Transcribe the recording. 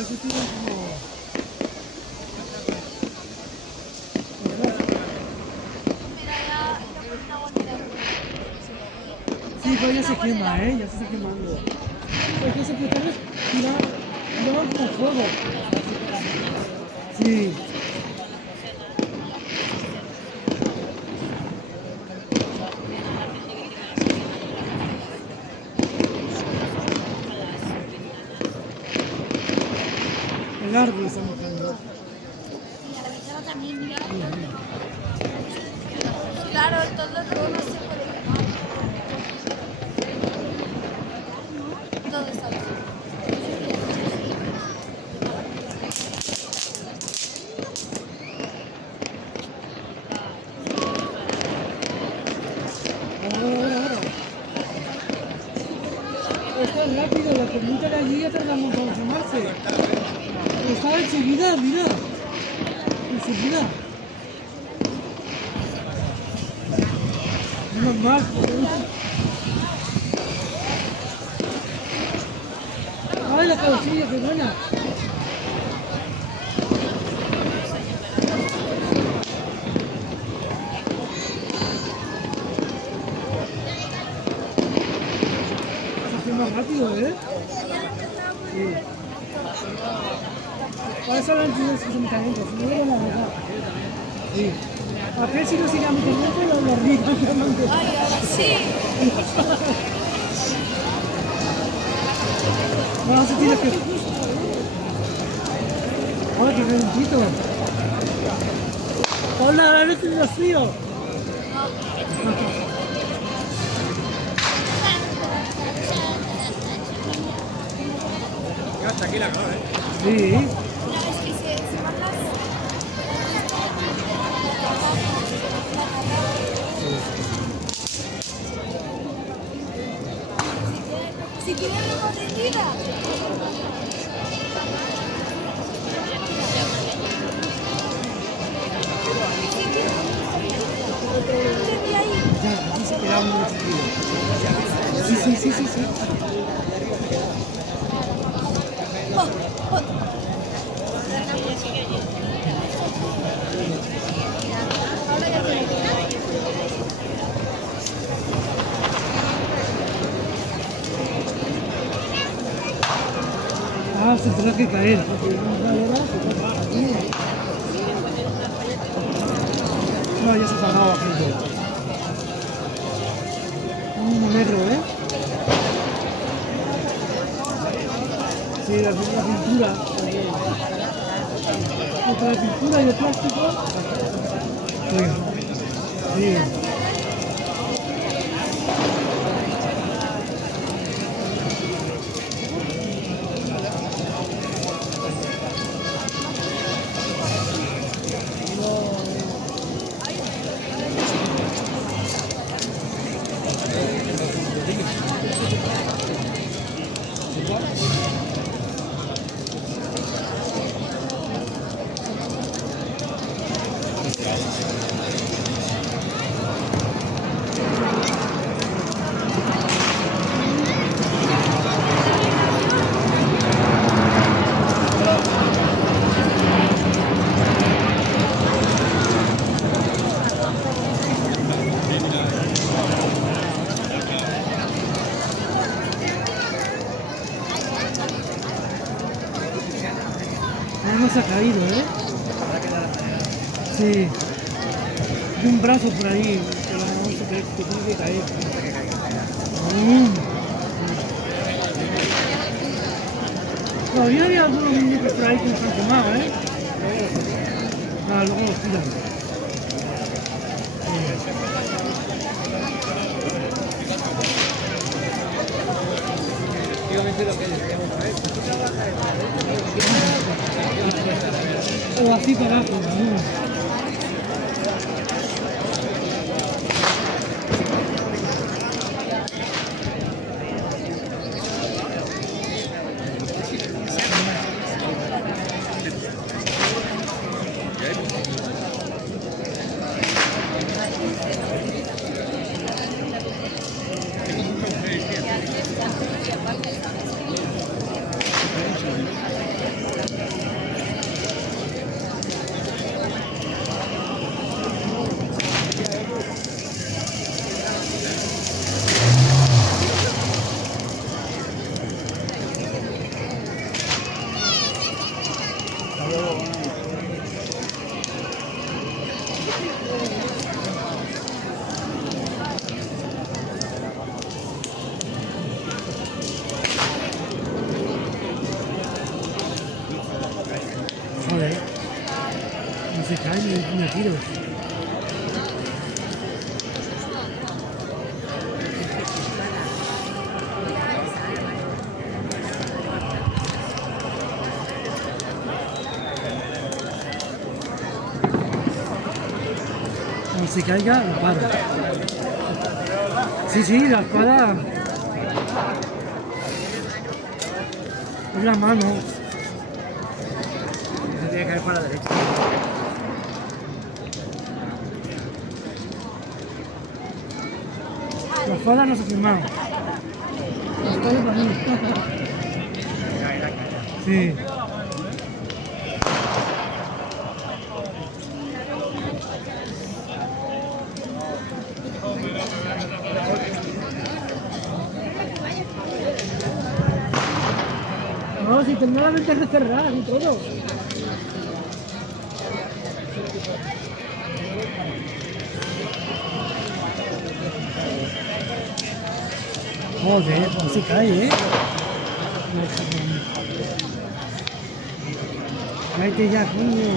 eso tiene como... Sí, pero ya se quema, ya se está quemando. Es que se puede tirar como fuego. Sí. El árbol está mojando. Y a la ventana también, mira. Claro, todo no se puede quemar. Todo está bien. Ahora. Está rápido, la tormenta de allí ya tarda un montón en formarse. Está enseguida, mira. Enseguida. Menos mal. Ay, la cabecilla, qué buena. Se hace más rápido, ¿eh? Sí. Para eso la entiendes que se me calienta, si no era la verdad. Sí. A ver si no sigue muy caliente, lo río. Ay, ahora sí. No, se tiene que... ¡Oh, qué calentito! ¡Hola, ahora no tienes frío! Ya está aquí la calor, Sí. Una vez que se baja, si tiene ropa tendida. Ya, aquí se queda muy frío. Sí, sí, sí, sí, sí. Ah, se tendrá que caer. No, ya se ha parado aquí. Un metro, ¿eh? Sí, la pintura. Entre la pintura y el plástico. Sí. Sí. No se ha caído, ¿eh? Sí. Y un brazo por ahí, que la mano se tiene que caer. Todavía había algunos muñecos por ahí que no se han quemado, ¿eh? Ah, luego los tiran. O así para abajo, ¿no? se cae ni a tiro. Cuando se caiga, lo para. Sí, sí, la espada es la mano. Se tiene que caer para la derecha. La espada no se ha firmado. La espada para mí. Sí. No, si tendrá la ventana cerrada y todo. Joder, no se cae, ¿eh? Cállate ya, coño.